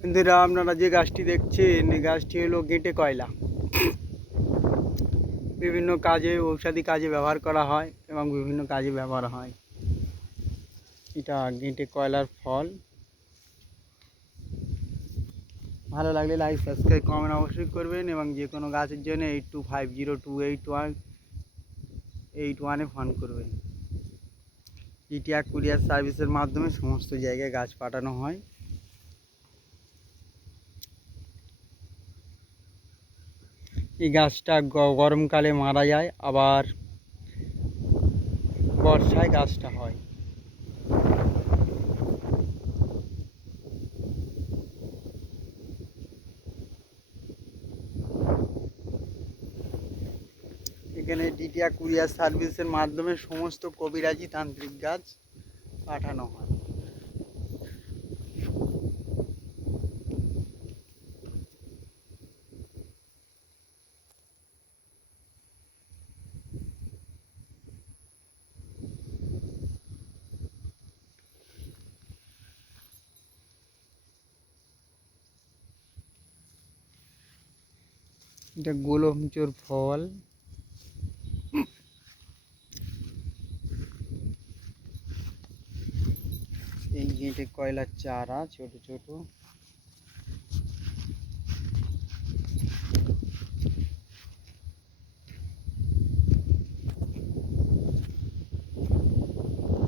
বন্ধুরা, আপনারা যে গাছটি দেখছেন, এই গাছটি হলো গেঁটে কয়লা। বিভিন্ন কাজে, ঔষধি কাজে ব্যবহার করা হয় এবং বিভিন্ন কাজে ব্যবহার হয়। এটা গেঁটে কয়লার ফল। ভালো লাগলে লাইক সাবস্ক্রাইব কমেন্ট অবশ্যই করবেন এবং যে কোনো গাছের জন্য eight two five zero two eight one, eight ওয়ানে ফোন করবেন। ইটিয়া কুরিয়ার সার্ভিসের মাধ্যমে সমস্ত জায়গায় গাছ পাঠানো হয়। এই গাছটা গরমকালে মারা যায়, আবার বর্ষায় গাছটা হয়। এখানে ডিটিয়া কুরিয়ার সার্ভিসের মাধ্যমে সমস্ত কবিরাজি তান্ত্রিক গাছ পাঠানো হয়। এটা গোলমচোর ফল। এই গেঁটে কয়লার চারা ছোট ছোট।